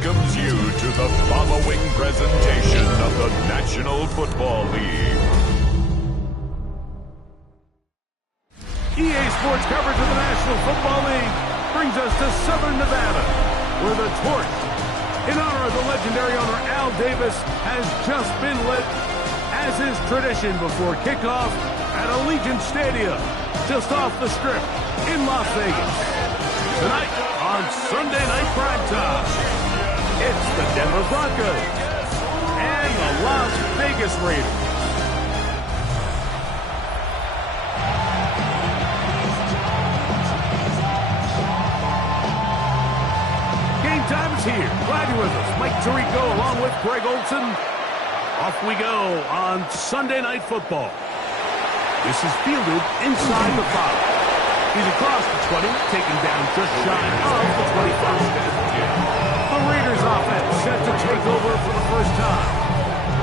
welcomes you to the following presentation of the National Football League. EA Sports coverage of the National Football League brings us to Southern Nevada, where the torch, in honor of the legendary owner Al Davis, has just been lit, as is tradition before kickoff at Allegiant Stadium, just off the Strip in Las Vegas. Tonight on Sunday Night Primetime, it's the Denver Broncos and the Las Vegas Raiders. Game time is here. Glad you're with us. Mike Tirico along with Greg Olson. Off we go on Sunday Night Football. This is fielded inside the 5. He's across the 20, taken down just shy of the 21st. The Raiders offense set to take over for the first time.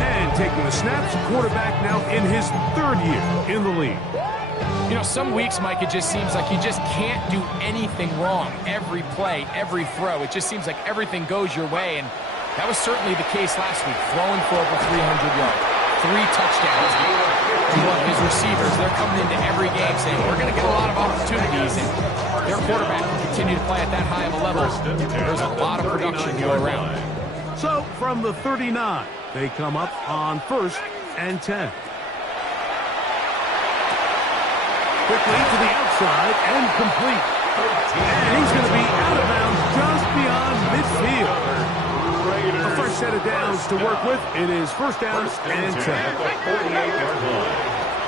And taking the snaps, quarterback now in his 3rd year in the league. You know, some weeks, Mike, it just seems like you just can't do anything wrong. Every play, every throw, it just seems like everything goes your way. And that was certainly the case last week, throwing for over 300 yards, 3 touchdowns. And look, his receivers, they're coming into every game saying, we're going to get a lot of opportunities, and their quarterback can continue to play at that high of a level. There's a lot of production to go around. So, from the 39, they come up on 1st and 10. Quickly to the outside and complete. And he's going to be out of bounds just beyond midfield. A fresh set of downs to work with. It is 1st down and 10.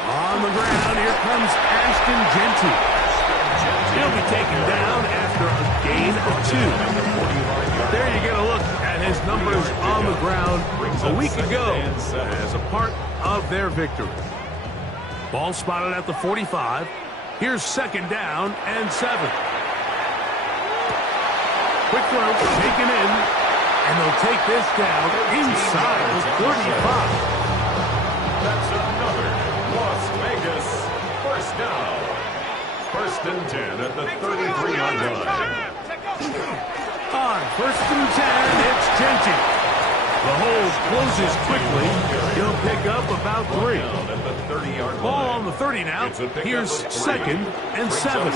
On the ground, here comes Ashton Genty. He'll be taken down after a gain of 2. There you get a look at his numbers on the ground a week ago as a part of their victory. Ball spotted at the 45. Here's 2nd down and 7. Quick throw taken in, and they'll take this down inside the 35. That's another Las Vegas 1st down. 1st and 10 at the 33-yard line. On 1st and 10, it's Genty. The hole closes quickly. He'll pick up about 3. Ball on the 30 now. Here's 2nd and 7.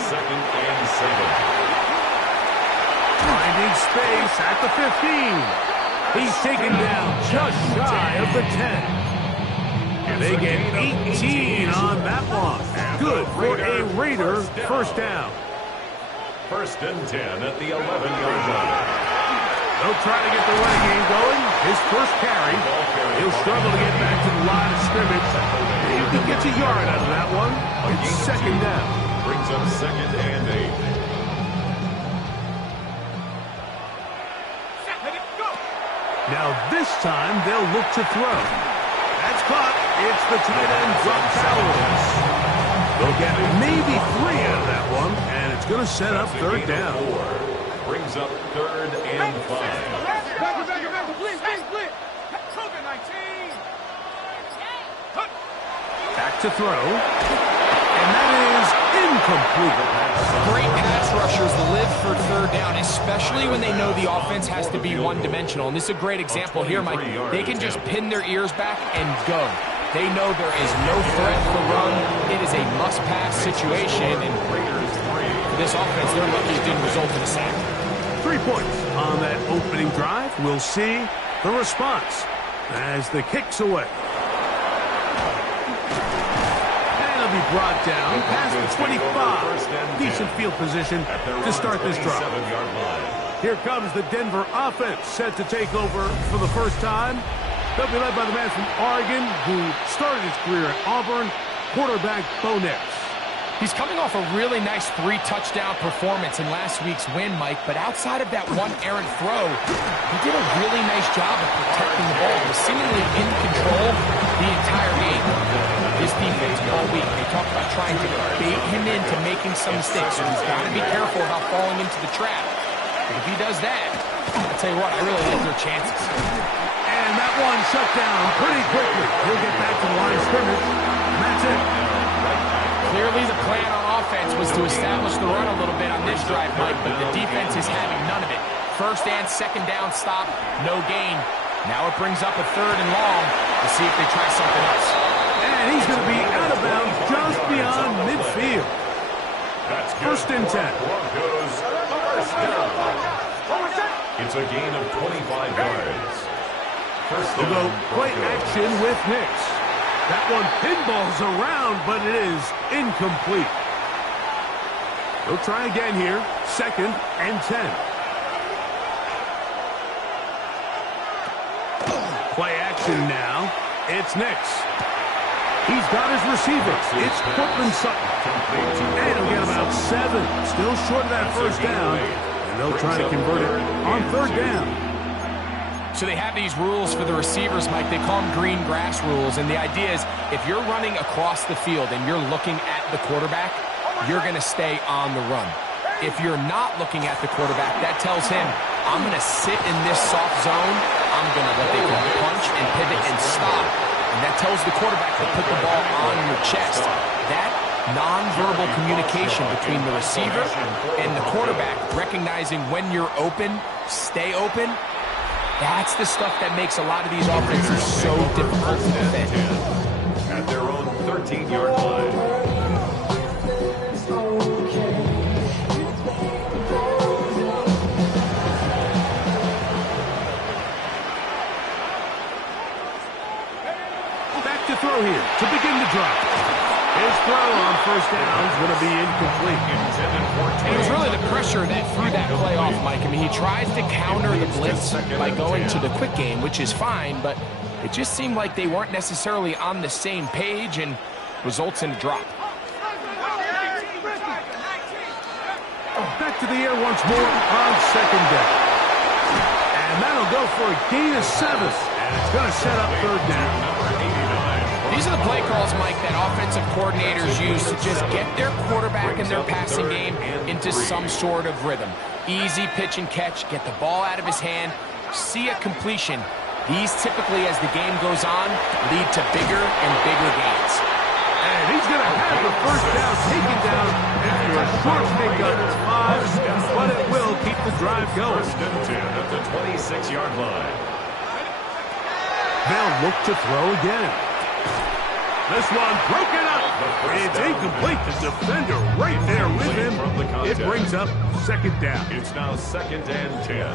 Finding space at the 15. He's taken down just shy of the 10. They get 18 on that one. Good for a Raider 1st down. 1st and 10 at the 11-yard line. They'll try to get the running game going. His first carry. He'll struggle to get back to the line of scrimmage. If he gets a yard out of that one, it's 2nd down. Brings up 2nd and 8. Now this time they'll look to throw. That's caught. It's the tight end, Brock Powers. They'll get maybe 3 out of that one, and it's going to set up 3rd down. Brings up 3rd and 5. Back to throw. And that is incomplete. Great pass rushers live for 3rd down, especially when they know the offense has to be one-dimensional. And this is a great example here, Mike. They can just pin their ears back and go. They know there is no threat for run. It is a must-pass situation. And for this offense, they're lucky it didn't result in a sack. 3 points on that opening drive. We'll see the response as the kick's away. And he'll be brought down past the 25. Decent field position to start this drive. Here comes the Denver offense set to take over for the first time. They'll be led by the man from Oregon who started his career at Auburn, quarterback Bo Nix. He's coming off a really nice 3-touchdown performance in last week's win, Mike, but outside of that one errant throw, he did a really nice job of protecting the ball. He was seemingly in control the entire game. This defense all week, they talked about trying to bait him into making some mistakes, so he's got to be careful about falling into the trap. But if he does that, I'll tell you what, I really like their chances. And that one shut down pretty quickly. He'll get back to the line of scrimmage, and that's it. Clearly the plan on offense was to establish the run a little bit on this drive, Mike, but the defense is having none of it. first and second down stop, no gain. Now it brings up a third and long to see if they try something else. And he's going to be out of bounds just beyond midfield. That's First and 10. Broncos, first down. It's a gain of 25 yards. First We'll go down, play Broncos. action with Nix. That one pinballs around, but it is incomplete. They'll try again here. Second and 10. Play action now. It's Nix. He's got his receiver. It's Cortland Sutton. And he'll get about 7. Still short of that first down. And they'll try to convert it on third down. So they have these rules for the receivers, Mike. They call them green grass rules. And the idea is if you're running across the field and you're looking at the quarterback, you're going to stay on the run. If you're not looking at the quarterback, that tells him, I'm going to sit in this soft zone. I'm going to what they call punch and pivot and stop. And that tells the quarterback to put the ball on your chest. That nonverbal communication between the receiver and the quarterback, recognizing when you're open, stay open, that's the stuff that makes a lot of these offenses so difficult to defend. At their own 13-yard line. Back to throw here to begin the drive. His throw on first down is going to be incomplete. It was really the pressure that threw that play off, Mike. I mean, he tries to counter the blitz by going to the quick game, which is fine, but it just seemed like they weren't necessarily on the same page and results in a drop. Back to the air once more on second down. And that'll go for a gain of 7. And it's going to set up third down. These are the play calls, Mike, that offensive coordinators use to just get their quarterback and their passing game into some sort of rhythm. Easy pitch and catch, get the ball out of his hand, see a completion. These typically, as the game goes on, lead to bigger and bigger gains. And he's going to have the first down taken down after a short pickup. It's 5, but it will keep the drive going. First and 10 at the 26-yard line. They'll look to throw again. This one broken up. It's incomplete. The defender right there with him. It brings up second down. It's now second and 10.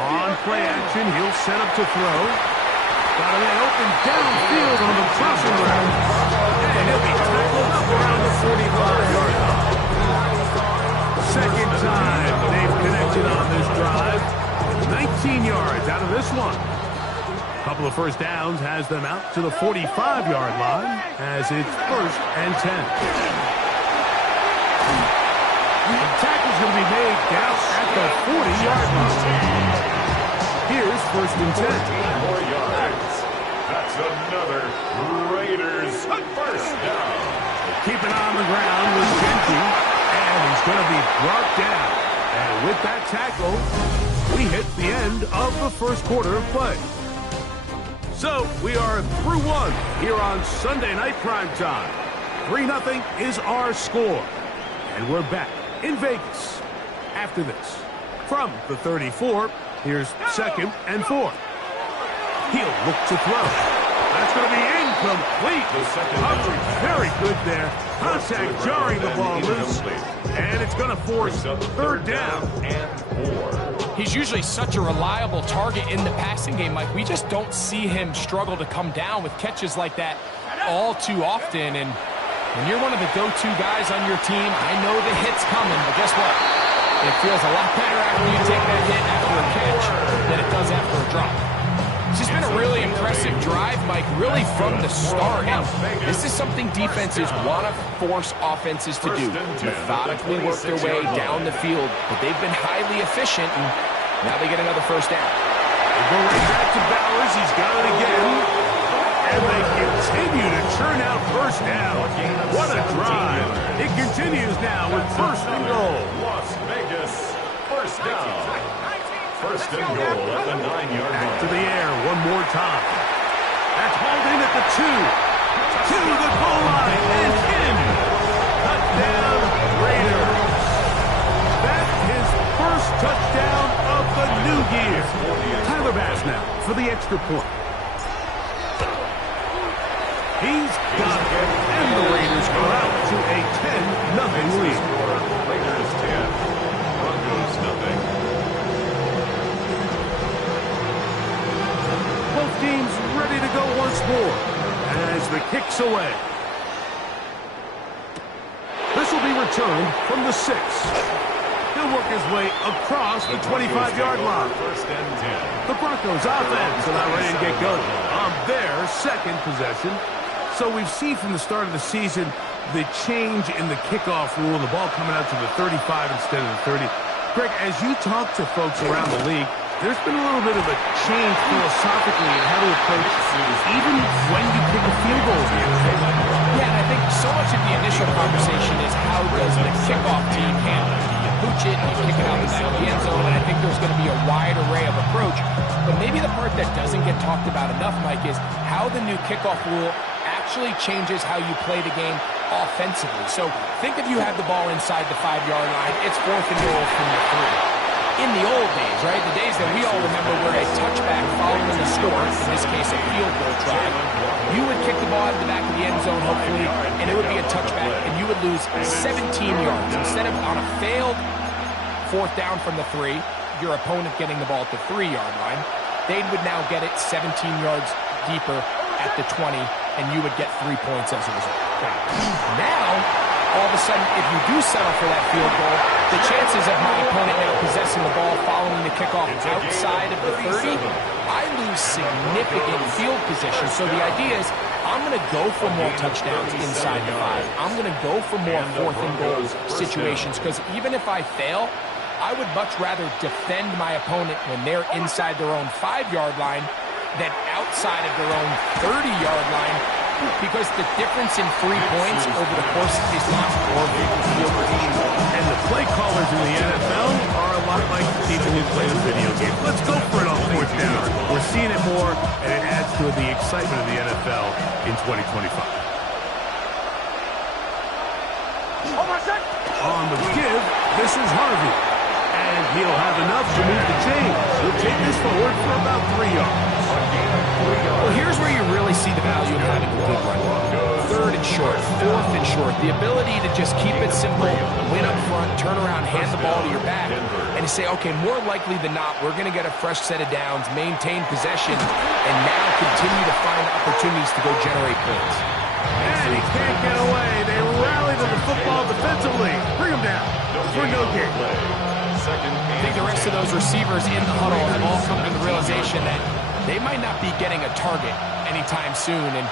On play action, he'll set up to throw. Got a man open downfield on the crossing route. And he'll be tackled up around the 45-yard line. Second time they've connected on this drive. 19 yards out of this one. Couple of first downs has them out to the 45-yard line as it's first and 10. The tackle's going to be made down at the 40-yard line. Here's first and 10. 14 more yards. That's another Raiders first down. Keeping on the ground with Genty, and he's going to be brought down. And with that tackle, we hit the end of the first quarter of play. So, we are through one here on Sunday Night Primetime. 3-0 is our score. And we're back in Vegas after this. From the 34, here's second and 4. He'll look to throw. That's going to be incomplete. Coverage very good there. Contact jarring the ball loose. And it's going to force third down and 4. He's usually such a reliable target in the passing game, Mike. We just don't see him struggle to come down with catches like that all too often. And when you're one of the go-to guys on your team, I know the hit's coming, but guess what? It feels a lot better after you take that hit after a catch than it does after a drop. It's just been a really impressive drive, Mike, really from the start. And this is something defenses want to force offenses to do. Methodically work their way down the field, but they've been highly efficient, and now they get another first down. They go right back to Bowers. He's got it again. And they continue to churn out first down. What a drive. It continues now with first and goal. Las Vegas first down. First and goal at the 9-yard line. Back to the air one more time. That's hauled in at the 2. To the goal line and in. Touchdown, Raiders. extra point. He's got it, and the Raiders go out to a 10-0 lead. Raiders 10, Broncos nothing. Both teams ready to go once more as the kick's away. This will be returned from the 6. He'll work his way across the 25-yard line. First and 10. The Broncos offense about ready to get going on their second possession. So we've seen from the start of the season the change in the kickoff rule, the ball coming out to the 35 instead of the 30. Greg, as you talk to folks around the league, there's been a little bit of a change philosophically in how to approach even when you kick a field goal at the end of the game. Yeah, and I think so much of the initial conversation is how does the kickoff team handle it? Do you pooch it? Do you kick it out the back of the end zone? And I think there's going to be a wide array of approach. But maybe the part that doesn't get talked about enough, Mike, is how the new kickoff rule actually changes how you play the game offensively. So think if you have the ball inside the 5-yard line, it's 4th and goal from the 3. In the old days, right, the days that we all remember where a touchback following the score, in this case a field goal try, you would kick the ball out of the back of the end zone, hopefully, and it would be a touchback, and you would lose 17 yards. Instead of on a failed 4th down from the 3, your opponent getting the ball at the 3-yard line, they would now get it 17 yards deeper at the 20, and you would get 3 points as a result. Now, all of a sudden, if you do settle for that field goal, the chances of my opponent now possessing the ball following the kickoff outside of the 30, I lose significant field position. So the idea is I'm going to go for more touchdowns inside the 5. I'm going to go for more 4th and goal situations because even if I fail, I would much rather defend my opponent when they're inside their own 5-yard line than outside of their own 30-yard line, because the difference in 3 points over the course is not horrible field position. And the play callers in the NFL are a lot like the people who play the video game. Let's go for it on 4th down. We're seeing it more, and it adds to the excitement of the NFL in 2025. On the give, this is Harvey. And he'll have enough to move the chains. He'll take this forward for about 3 yards. Well, here's where you really see the value of having a good run. 3rd and short, 4th and short. The ability to just keep it simple, win up front, turn around, hand the ball to your back, and to say, okay, more likely than not, we're going to get a fresh set of downs, maintain possession, and now continue to find opportunities to go generate points. And he can't get away. They rally to the football defensively. Bring him down for no gain. I think the rest of those receivers in the huddle have all come to the realization that they might not be getting a target anytime soon, and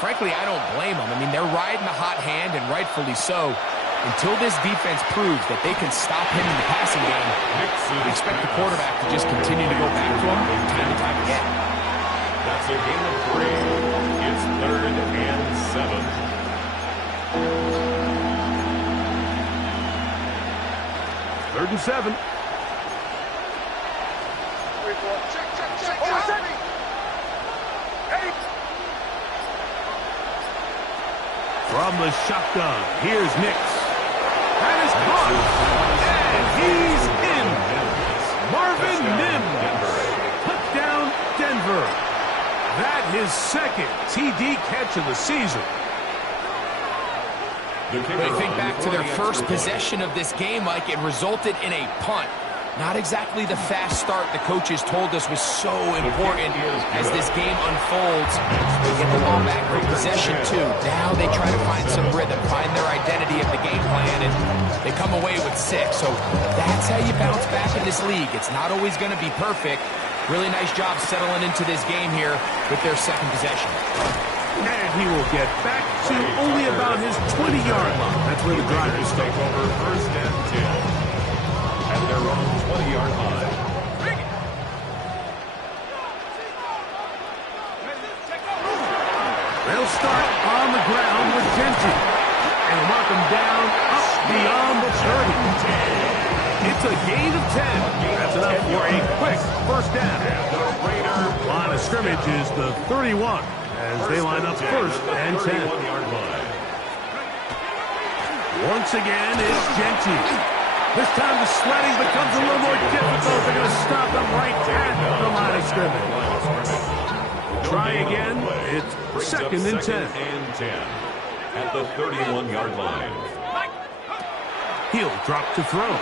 frankly, I don't blame them. I mean, they're riding a hot hand, and rightfully so. Until this defense proves that they can stop him in the passing game, we expect the quarterback to just continue to go back to him time and time again. That's a gain of 3. It's 3rd and 7. 3rd and 7. From the shotgun, here's Nix. That is caught, and he's in. Marvin Mims, touchdown Denver. That his 2nd TD catch of the season. But you think back to their first possession of this game, Mike, it resulted in a punt. Not exactly the fast start the coaches told us was so important as this game unfolds. They get the ball back for possession too. Now they try to find some rhythm, find their identity of the game plan, and they come away with 6. So that's how you bounce back in this league. It's not always going to be perfect. Really nice job settling into this game here with their 2nd possession. And he will get back to only about his 20-yard line. That's where the drive is Take over 1st and 10. At their own 20-yard line. They'll start on the ground with Genty. And mark him down up beyond the 30. It's a gain of 10. That's enough for a quick 1st down. The Raider Line of scrimmage is the 31 as they line up 1st and 10. Yard line. Once again, it's Genty. This time the sledding becomes a little more difficult. They're going to stop them right at the line of scrimmage. Try again. It's second and 10. At the 31-yard line. He'll drop to throw.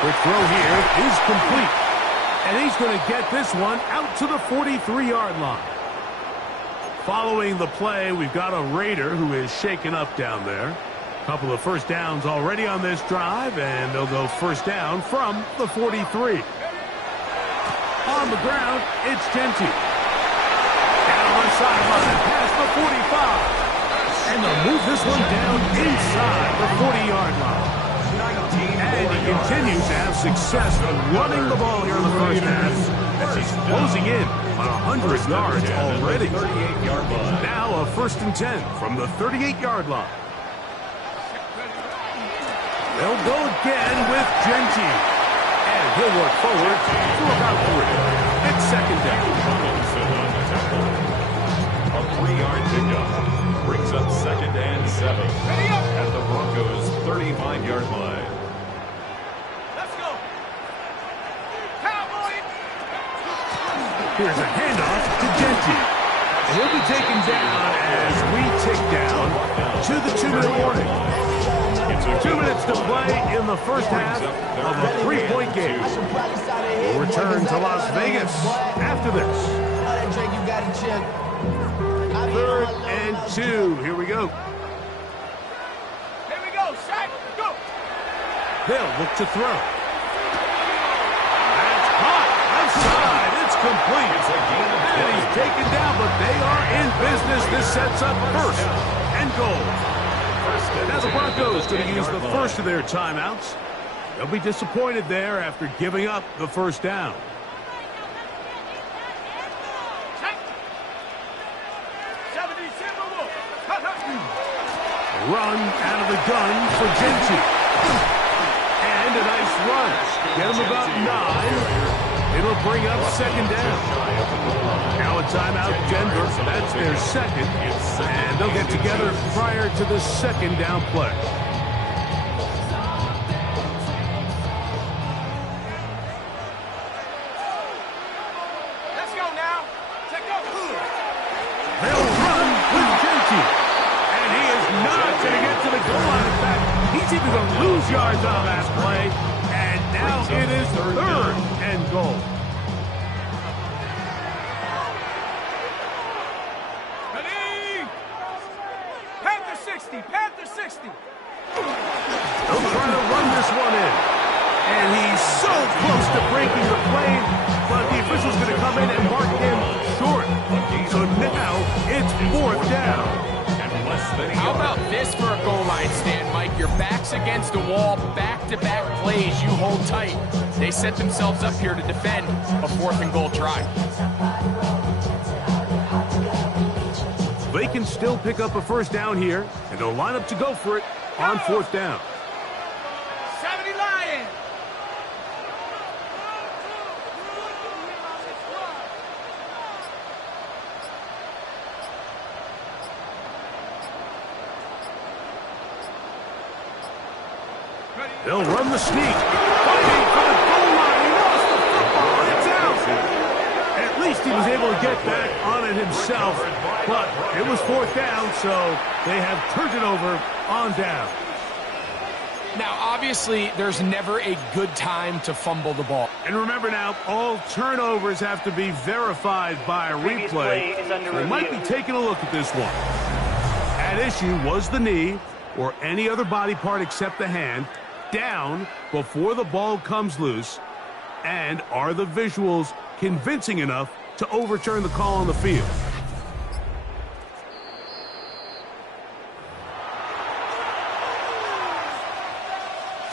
Quick throw here is complete. And he's going to get this one out to the 43-yard line. Following the play, we've got a Raider who is shaken up down there. A couple of first downs already on this drive, and they'll go first down from the 43. On the ground, it's Genty. Down the sideline, past the 45. And they'll move this one down inside the 40-yard line. And he continues to have success running the ball here in the first half as he's closing in on 100 yards already. Now a first and 10 from the 38-yard line. They'll go again with Genty. And he'll work forward for about 3. It's second down. A 3-yard pickup brings up second and 7 at the Broncos' 35-yard line. Let's go. Cowboy. Here's a handoff to Genty. And he'll be taken down as we tick down to the 2-minute warning. 2 minutes to play in the first half of a 3-point game. We'll return to Las Vegas after this. 3rd and 2. Here we go. Here we go. Shaq, go. They'll look to throw. That's caught. Outside. It's complete. And he's taken down, but they are in business. This sets up first and goal. Now the Broncos going to use the first of their timeouts. They'll be disappointed there after giving up the first down. Run out of the gun for Genty. And a nice run. Get him about 9. It'll bring up second down. Now a timeout, Denver. That's their second. And they'll get together prior to the second down play. Let's go now. Take go. They'll run with Genty. And he is not going to get to the goal line. In fact, he's even going to lose yards on that play. And now it is 3rd and goal. Ready? Panther 60. Panther 60. They'll try to run this one in. And he's so close to breaking the play, but the official's going to come in and mark him short. So now it's 4th down. How about this for a goal line stand, Mike? Your back's against the wall, back-to-back plays, you hold tight. They set themselves up here to defend a 4th and goal try. They can still pick up a first down here, and they'll line up to go for it on 4th down. 70 Lions. They'll run the sneak. Fighting for the goal line. He lost the football. It's out. At least he was able to get back on it himself. But it was 4th down, so they have turned it over on down. Now, obviously, there's never a good time to fumble the ball. And remember now, all turnovers have to be verified by a replay. They might be taking a look at this one. At issue was the knee or any other body part except the hand down before the ball comes loose. And are the visuals convincing enough to overturn the call on the field?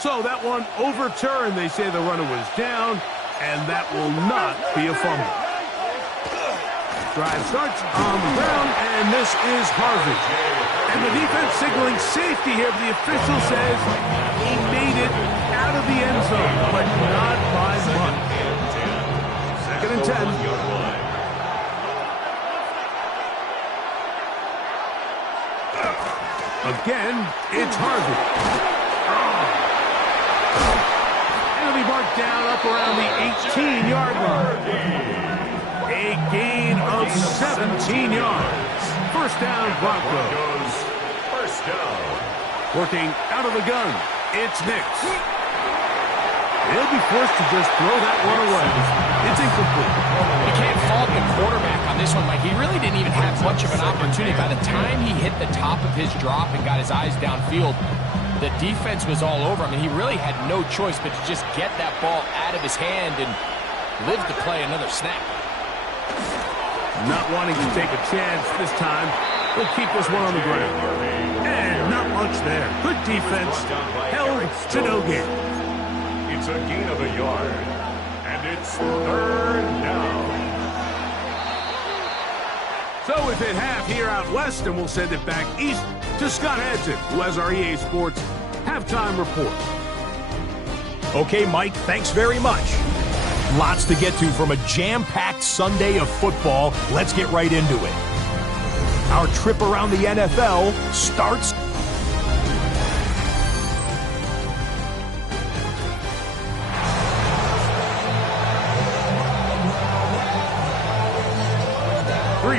So that one overturned. They say the runner was down, and that will not be a fumble. Drive starts on the ground, and this is Harvey. And the defense signaling safety here, but the official says he made it out of the end zone, but not by much. 2nd and 10. Again, it's Harvey. down up around the 18-yard line. A gain of 17 yards. First down, Broncos. First down. Working out of the gun, it's Nix. He'll be forced to just throw that one away. It's incomplete. You can't fault the quarterback on this one, Mike. He really didn't even have much of an opportunity. By the time he hit the top of his drop and got his eyes downfield, the defense was all over him, and he really had no choice but to just get that ball out of his hand and live to play another snap. Not wanting to take a chance this time, he'll keep this one on the ground. And not much there. Good defense, held to no gain. It's a gain of a yard, and it's third down. So within half here out west, and we'll send it back east to Scott Hansen, who has our EA Sports halftime report. Okay, Mike, thanks very much. Lots to get to from a jam-packed Sunday of football. Let's get right into it. Our trip around the NFL starts.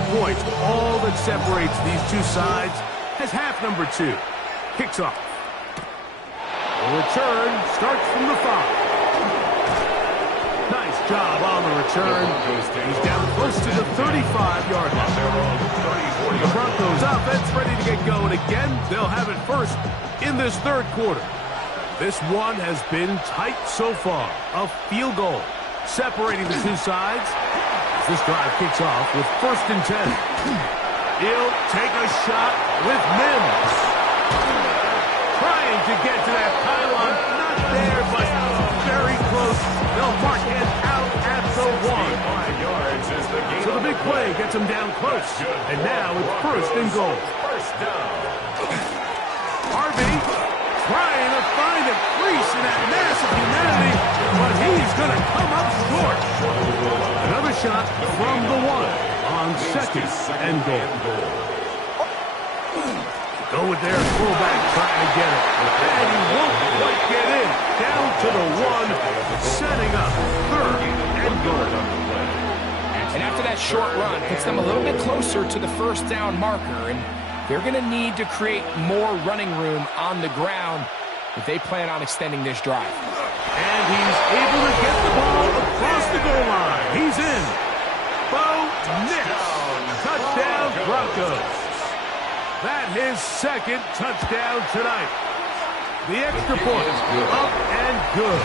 Points, all that separates these two sides, as half number 2 kicks off. The return starts from the 5. Nice job on the return. He's down close to the 35-yard line. The Broncos offense ready to get going again. They'll have it first in this third quarter. This one has been tight so far. A field goal separating the two sides. This drive kicks off with first and 10. He'll take a shot with Mims. Trying to get to that pylon. Not there, but very close. They'll mark him out at the 1. So the big play gets him down close. And now it's first and goal. First down. Harvey trying to find a crease in that mass of humanity, but he's going to come up short. Another shot from the 1 on second and goal. Go with their fullback trying to get it. And he won't quite get in. Down to the 1, setting up third and goal. And after that short run, puts them a little bit closer to the first down marker, and they're going to need to create more running room on the ground if they plan on extending this drive. And he's able to get the ball across the goal line. He's in. Bo Nix. Touchdown, Broncos. That his second touchdown tonight. The extra point up and good.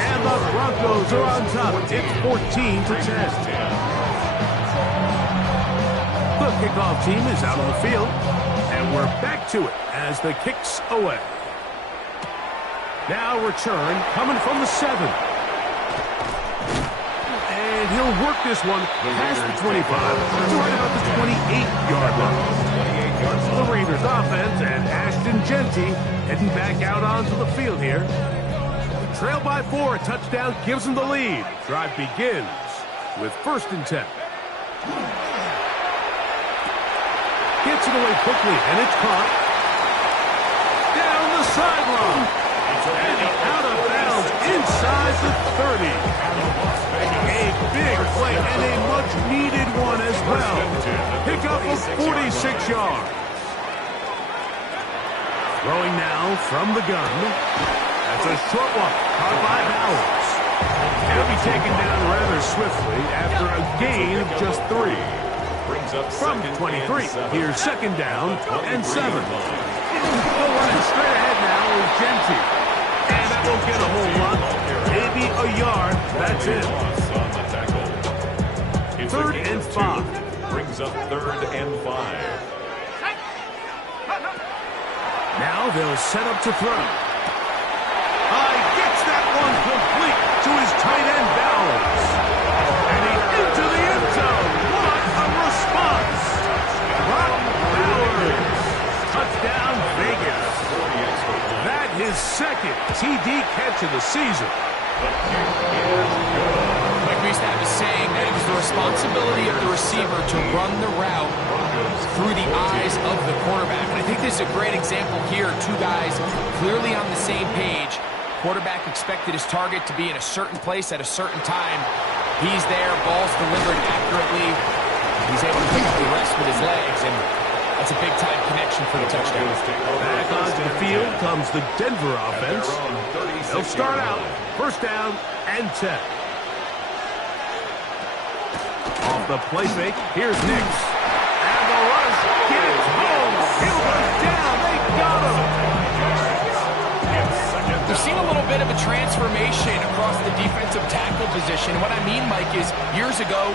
And the Broncos are on top. It's 14-10. The kickoff team is out on the field, and we're back to it as the kick's away. Now return coming from the 7. And he'll work this one past the 25 to right about the 28-yard line. The Raiders offense and Ashton Genty heading back out onto the field here. Trailed by 4, a touchdown gives them the lead. Drive begins with first and 10. Gets it away quickly, and it's caught. Down the sideline. And out of bounds inside the 30. A big play and a much-needed one as well. Pick up of 46 yards. Throwing now from the gun. That's a short one, caught by Bowers. He'll be taken down rather swiftly after a gain of just 3. From 23, here's second down and 7. They'll run it straight ahead now with Genty. And that won't get a whole lot. Maybe a yard. That's it. Third and 5. Brings up third and 5. Now they'll set up to throw. Gets that one complete to his tight end Bowers. And he's into the end zone. What a response. Brock Bowers. Touchdown Vegas. That his second TD catch of the season. Like we used to have a saying that it was the responsibility of the receiver to run the route through the eyes of the quarterback. And I think this is a great example here. Two guys clearly on the same page. Quarterback expected his target to be in a certain place at a certain time. He's there, ball's delivered accurately. He's able to pick up the rest with his legs, and that's a big-time connection for the touchdown. Back onto the field comes the Denver offense. They'll start out first down and 10. Off the play fake, here's Nix. And the rush gets home. He'll go down. They got him. We've seen a little bit of a transformation across the defensive tackle position. What I mean, Mike, is years ago,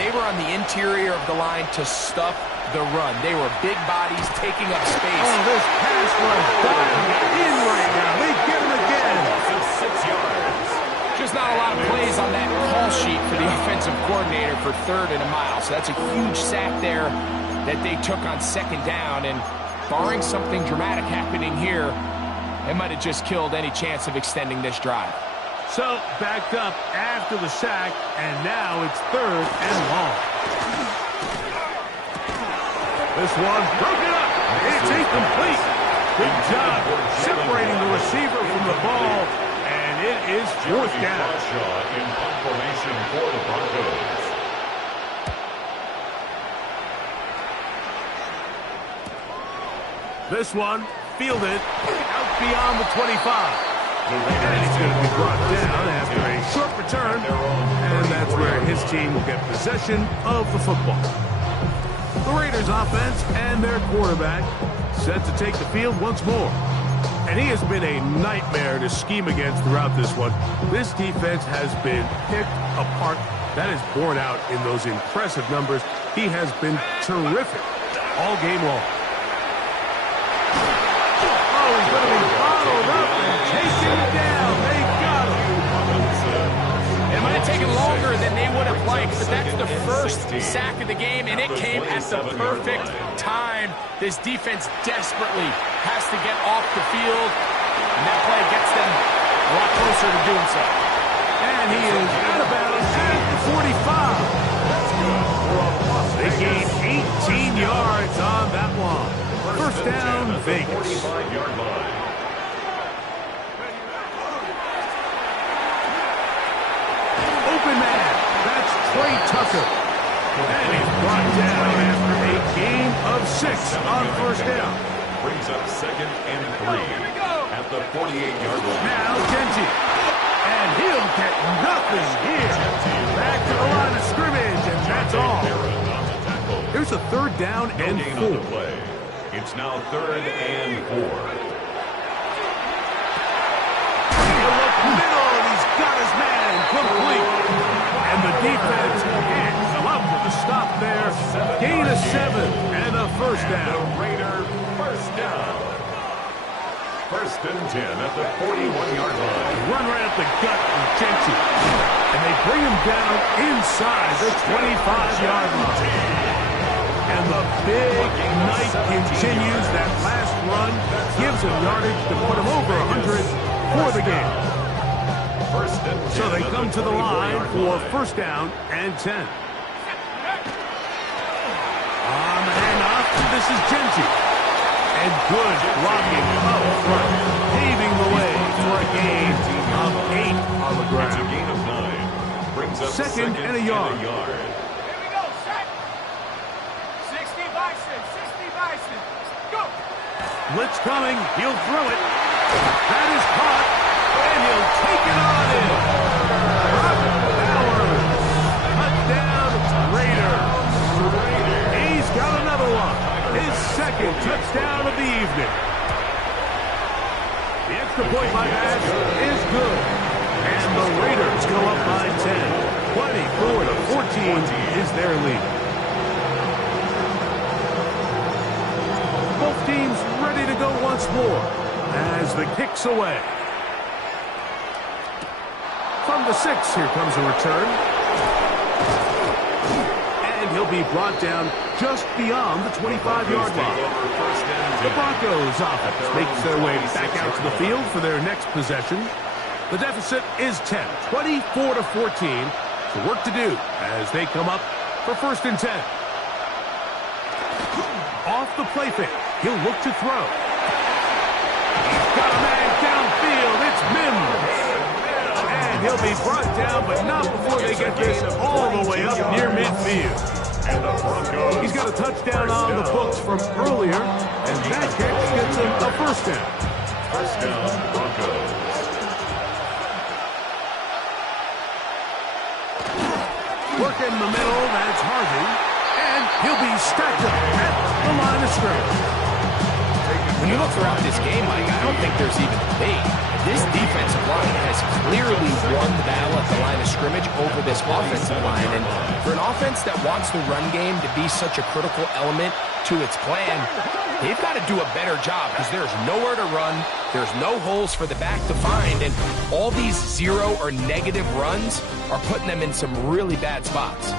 they were on the interior of the line to stuff the run. They were big bodies taking up space. Oh, this pass rush dialed in right now. They get him again. 6 yards. Just not a lot of plays on that call sheet for the offensive coordinator for 3rd and a mile. So that's a huge sack there that they took on 2nd down. And barring something dramatic happening here, it might have just killed any chance of extending this drive. So, backed up after the sack, and now it's 3rd and long. This one broken up. It's incomplete. Good job separating the receiver from the ball, and it is 4th down. In punt formation for the Broncos. This one fielded out beyond the 25. And he's going to be brought down after a short return, and that's where his team will get possession of the football. The Raiders offense and their quarterback set to take the field once more. And he has been a nightmare to scheme against throughout this one. This defense has been picked apart. That is borne out in those impressive numbers. He has been terrific all game long. Oh, he's going to be bottled up and taken down. They got him. It might have taken longer than they would have liked, but that's the first sack of the game, and it came at the perfect time. This defense desperately has to get off the field, and that play gets them a lot closer to doing so. And he is out of bounds at the 45. They gain 18 yards on that one. First down, Vegas. 45-yard line. Open man. That's Trey Tucker. And he's brought down after a gain of 6 on first down. Brings up 2nd and 3 at the 48-yard line. Now Genty. And he'll get nothing here. Back to the line of scrimmage, and that's all. Here's a 3rd down and 4. It's now 3rd and 4. He'll look middle, and he's got his man complete. And the defense can't come up with a stop there. Gain of 7 and a first down. The Raider first down. 1st and 10 at the 41-yard line. Run right up the gut from Genty. And they bring him down inside the 25-yard line. And the big night continues. That last run gives him yardage to put him over 100 for the game. So they come to the line for first down and 10. On the handoff, this is Genty. And good blocking up front, paving the way for a gain of 8 on the ground. It's a gain of 9. Brings up 2nd and a yard. Blitz coming. He'll throw it. That is caught. And he'll take it on in. Brock Bowers. Touchdown, Raiders. He's got another one. His 2nd touchdown of the evening. The extra point by pass is good. And the Raiders go up by 10. 24-14 is their lead. Both teams ready to go once more as the kick's away. From the 6, here comes a return. And he'll be brought down just beyond the 25-yard line. The Broncos offense makes their way back out to the field for their next possession. The deficit is 10, 24-14. So work to do as they come up for 1st and 10. Off the play fake. He'll look to throw. He's got a man downfield. It's Mims. be brought down, but not before they get this all the way up near midfield. And the Broncos. He's got a touchdown on the books from earlier, and that catch gets him a first down. First down, Broncos. Working in the middle, that's Harvey, and he'll be stacked up at the line of scrimmage. When you look throughout this game, Mike, I don't think there's even debate. This defensive line has clearly won the battle at the line of scrimmage over this offensive line. And for an offense that wants the run game to be such a critical element to its plan, they've got to do a better job because there's nowhere to run. There's no holes for the back to find. And all these zero or negative runs are putting them in some really bad spots.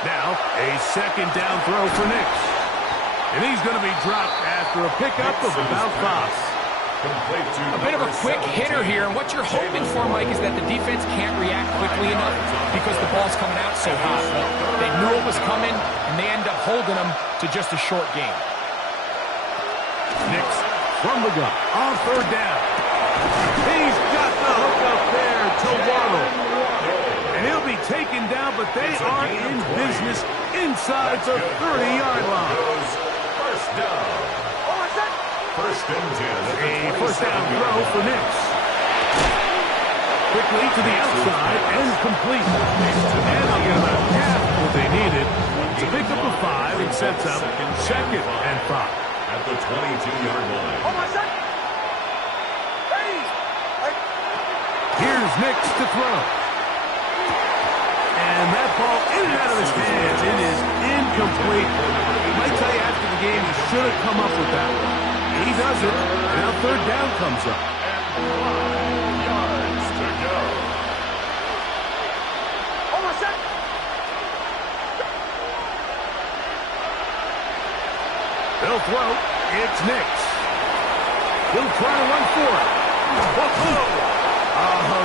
Now, a second down throw for Nix. And he's going to be dropped after a pickup of about 5. A bit of a quick hitter here, and what you're hoping for, Mike, is that the defense can't react quickly enough because the ball's coming out so hot. They knew it was coming, and they end up holding them to just a short game. Nix from the gun on third down. He's got the hook up there to Waddle. And he'll be taken down, but they are in business inside the 30-yard line. First down. First and 10. A first down throw for Nix. Quickly to the outside and complete. And they'll get about half what they needed to pick up a 5 and sets up second and 5. At the 22-yard line. Here's Nix to throw. And that ball in and out of his hands. It is incomplete. I might tell you after the game he should have come up with that one. He does it. Now third down comes up. And 5 yards to go. They'll throw. It's Nix. He'll try to run for it.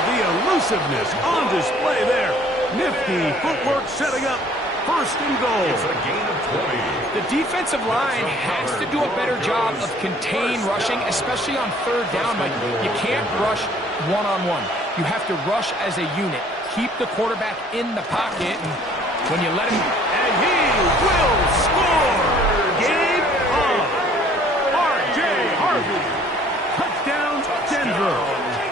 The elusiveness on display there. Nifty footwork setting up first and goal. It's a gain of 20. The defensive line has to do a better job of contain rushing, especially on third down. But you can't rush one-on-one. You have to rush as a unit. Keep the quarterback in the pocket, and when you let him... And he will score! Game on! R.J. Harvey. Touchdown, Denver.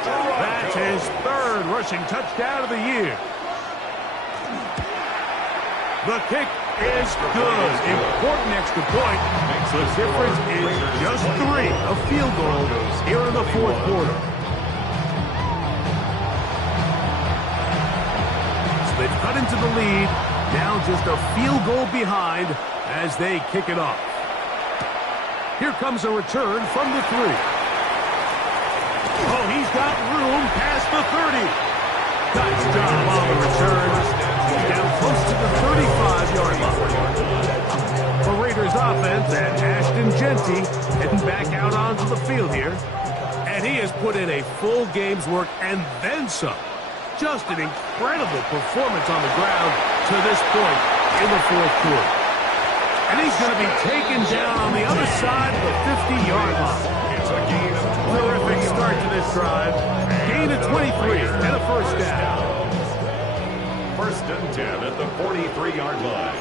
That's his third rushing touchdown of the year. The kick is good. Important extra point. The difference is just 3, a field goal here in the fourth quarter. So they've cut into the lead. Now just a field goal behind as they kick it off. Here comes a return from the 3. Oh, he's got room past the 30. Nice job on the return. Down close to the 35-yard line. The Raiders offense and Ashton Genty heading back out onto the field here. And he has put in a full game's work and then some. Just an incredible performance on the ground to this point in the fourth quarter. And he's going to be taken down on the other side of the 50-yard line. It's a gain of 20. Terrific start to this drive. Gain of 23 and a first down. First and 10 at the 43-yard line.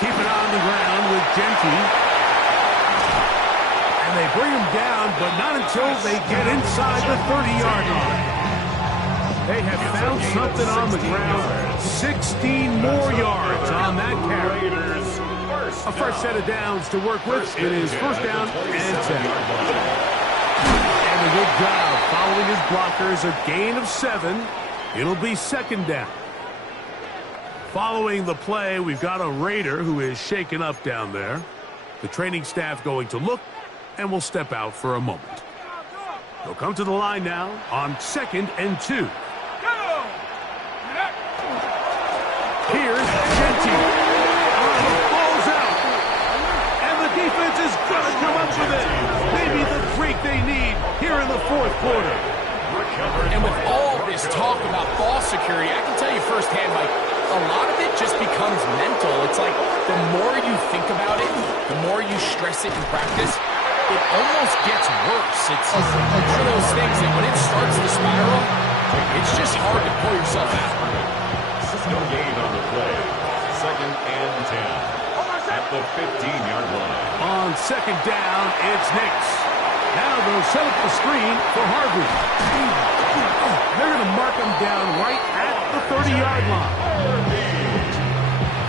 Keep it on the ground with Genty. And they bring him down, but not until they get inside the 30-yard line. They have found something on the ground. 16 more yards on that carry. A fresh set of downs to work with. It is first down and 10. And a good job following his blockers. A gain of 7. It'll be second down. Following the play, we've got a Raider who is shaken up down there. The training staff going to look, and will step out for a moment. They'll come to the line now on 2nd and 2. Here's Genty. Ball's out. And the defense is going to come up with it. Maybe the break they need here in the 4th quarter. And with all this talk about ball security, I can tell you firsthand, Mike, a lot of it just becomes mental. It's like the more you think about it, the more you stress it in practice, it almost gets worse. It's one of those things that when it starts to spiral, it's just hard to pull yourself out. No gain on the play. 2nd and 10 at the 15-yard line. On 2nd down, it's Nix. Now they'll set up the screen for Harvey. They're going to mark him down right at the 30-yard line.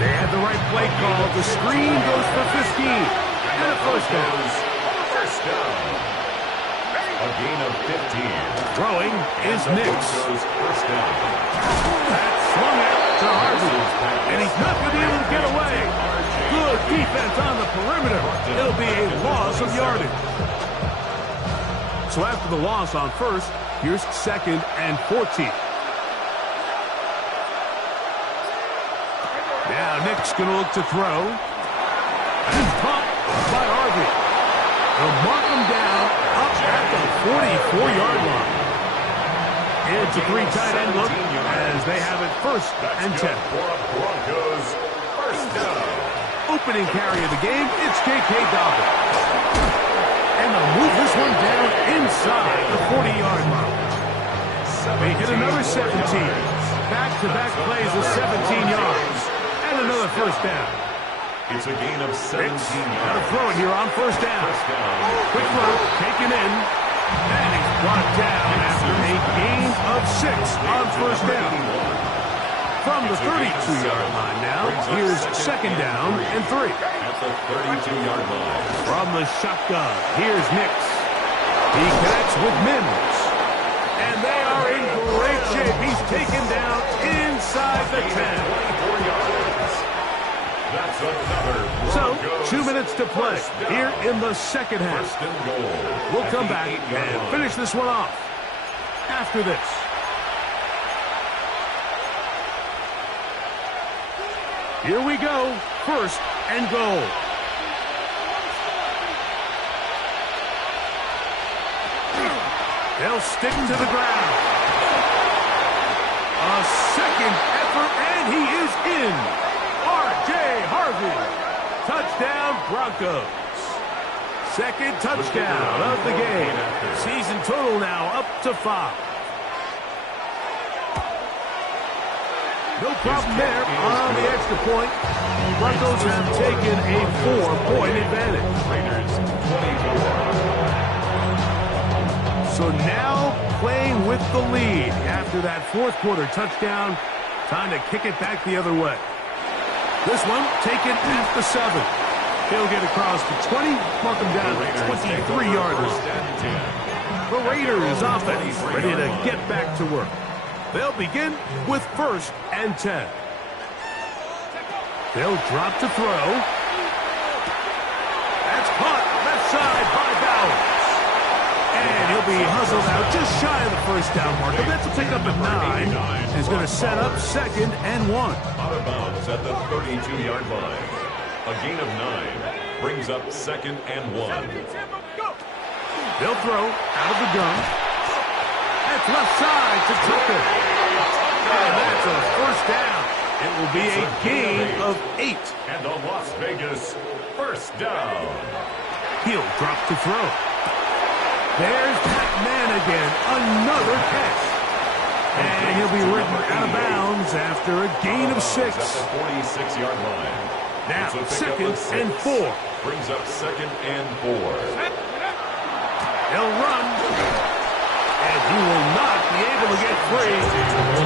They had the right play call. The screen goes for 15. And a first down. First down. A gain of 15. Throwing is Nix. First down. That's swung out to Harvey. And he's not going to be able to get away. Good defense on the perimeter. It'll be a loss of yardage. So after the loss on 1st, here's 2nd and 14. Now Nick's going to look to throw. And caught by Harvey. They'll mark him down up at the 44-yard line. It's a 3 tight end look as they have it 1st and 10. Broncos first down. Opening carry of the game, it's J.K. Dobbins. And they'll move this one down inside the 40-yard line. They hit another 17. Back-to-back plays of 17 yards. And another first down. It's a gain of 17 yards. Got to throw it here on first down. Quick throw, taken in. And he's brought down after a gain of 6 on first down. From the 32-yard line now, here's 2nd down and 3. At the 32-yard line. From the shotgun, here's Nix. He connects with Mims. And they are in great shape. He's taken down inside the 10. That's another So, 2 minutes to play here in the 2nd half. First and goal. We'll come back and finish this one off after this. Here we go. 1st and goal. They'll stick to the ground. A 2nd effort, and he is in. R.J. Harvey. Touchdown, Broncos. 2nd touchdown of the game. Season total now up to 5. No problem there on the extra point. Broncos have taken a 4-point advantage. Raiders 24. So now playing with the lead after that 4th quarter touchdown. Time to kick it back the other way. This one taken at the 7. He'll get across the 20, mark him down to 23-yard line. The Raiders offense ready to get back to work. They'll begin with 1st and 10. They'll drop to throw. That's caught left side by Bowers. And he'll be hustled out just shy of the first down marker. That's a pickup at 9. He's going to set up 2nd and 1. Out of bounds at the 32-yard line. A gain of 9 brings up 2nd and 1. They'll throw out of the gun. That's left side to Tucker. And that's a first down. It will be a gain of 8. And the Las Vegas first down. He'll drop to throw. There's Pat Man again. Another catch. And he'll be ridden out of bounds after a gain of 6. At the 46-yard line. Now, It's a 2nd pickup of 6. and 4. Brings up 2nd and 4. They'll run. And he will not be able to get free.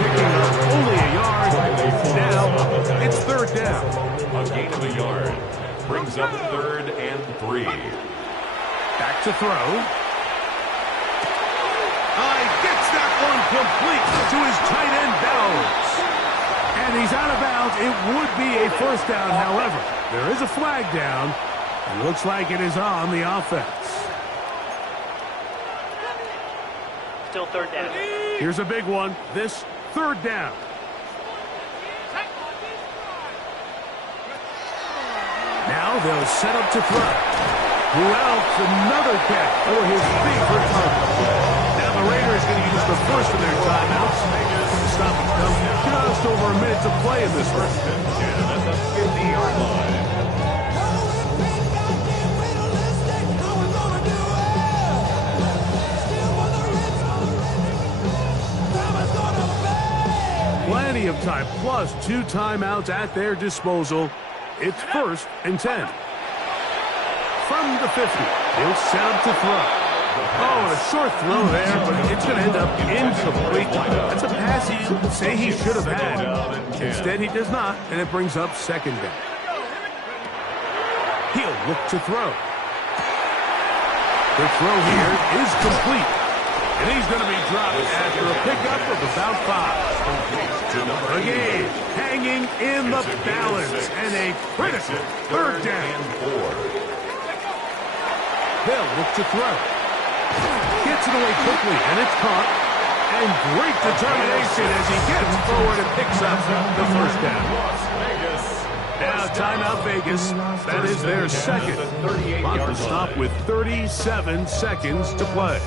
Picking up only a yard. Now, it's 3rd down. A gain of a yard. Brings up 3rd and 3. Back to throw. He gets that one complete to his tight end, Bowers. And he's out of bounds. It would be a first down, however. There is a flag down. It looks like it is on the offense. still third down. Here's a big one. This third down. Now they'll set up to throw. Who else? Another catch for his favorite target. Now the Raiders going to use the first of their timeouts. Stop and come. Just over a minute to play in this one. At the 50-yard line. Plenty of time, plus 2 timeouts at their disposal. It's 1st and 10. From the 50, he'll set up to throw. Oh, and a short throw there, but it's going to end up incomplete. That's a pass he say he should have had. Instead, he does not, and it brings up 2nd down. He'll look to throw. The throw here is complete. And he's going to be dropped after a pickup of about 5. The game hanging in the balance and a critical 3rd down. They'll look to throw. Gets it away quickly, and it's caught. And great determination as he gets forward and picks up the 1st down. Now timeout Vegas. That is their 2nd. Clock will stop with 37 seconds to play.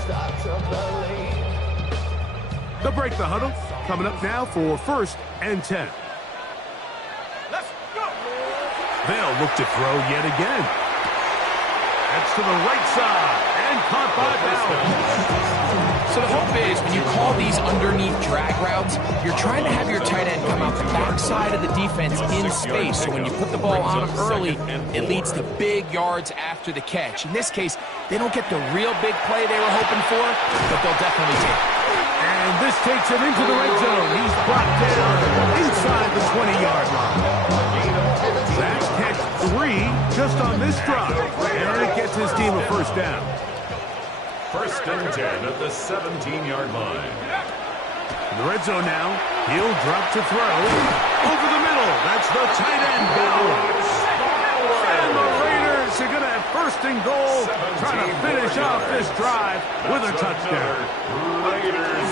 They'll break the huddle. Coming up now for 1st and 10. Let's go. They'll look to throw yet again. That's to the right side and caught by Bowers. So the hope is when you call these underneath drag routes, you're trying to have your tight end come out the backside of the defense in space. So when you put the ball on him early, it leads to big yards after the catch. In this case, they don't get the real big play they were hoping for, but they'll definitely take it. And this takes him into the red zone. He's brought down inside the 20-yard line. That's catch 3 just on this drive. And it gets his team a 1st down. 1st and 10 at the 17-yard line. In the red zone now. He'll drop to throw. Over the middle. That's the tight end, Bowers. And the Raiders are going to have 1st and goal. Trying to finish off this drive with a touchdown. Raiders.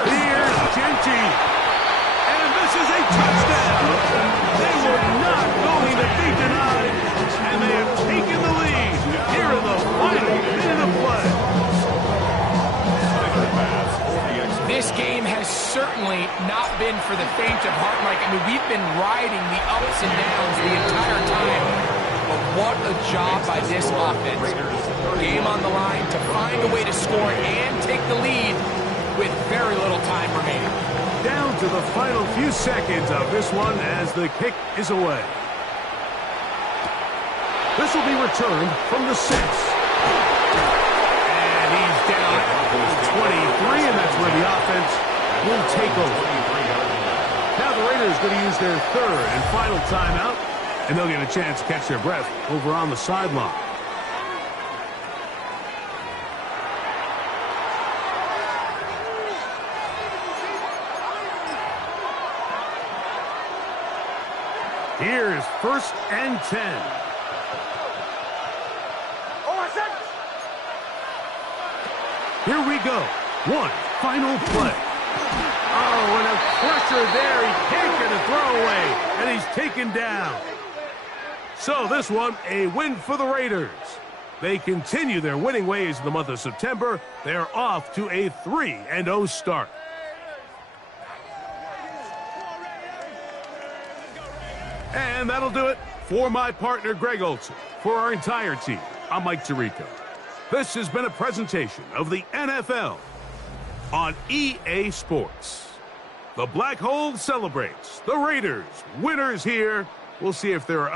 Here's Genty. And this is a touchdown. They were not going to be denied. And they have taken the lead here in the final minute of play. This game has certainly not been for the faint of heart, Mike. I mean, we've been riding the ups and downs the entire time. But what a job by this offense. Game on the line to find a way to score and take the lead with very little time remaining. Down to the final few seconds of this one as the kick is away. This will be returned from the 6. And he's down at 23, and that's where the offense will take over. Now the Raiders going to use their 3rd and final timeout, and they'll get a chance to catch their breath over on the sideline. Here's 1st and 10. Here we go. One final play. Oh, and a pressure there. He can't get a throwaway, and he's taken down. So this one, a win for the Raiders. They continue their winning ways in the month of September. They're off to a 3-0 start. And that'll do it for my partner, Greg Olson. For our entire team, I'm Mike Tirico. This has been a presentation of the NFL on EA Sports. The Black Hole celebrates. The Raiders, winners here. We'll see if there are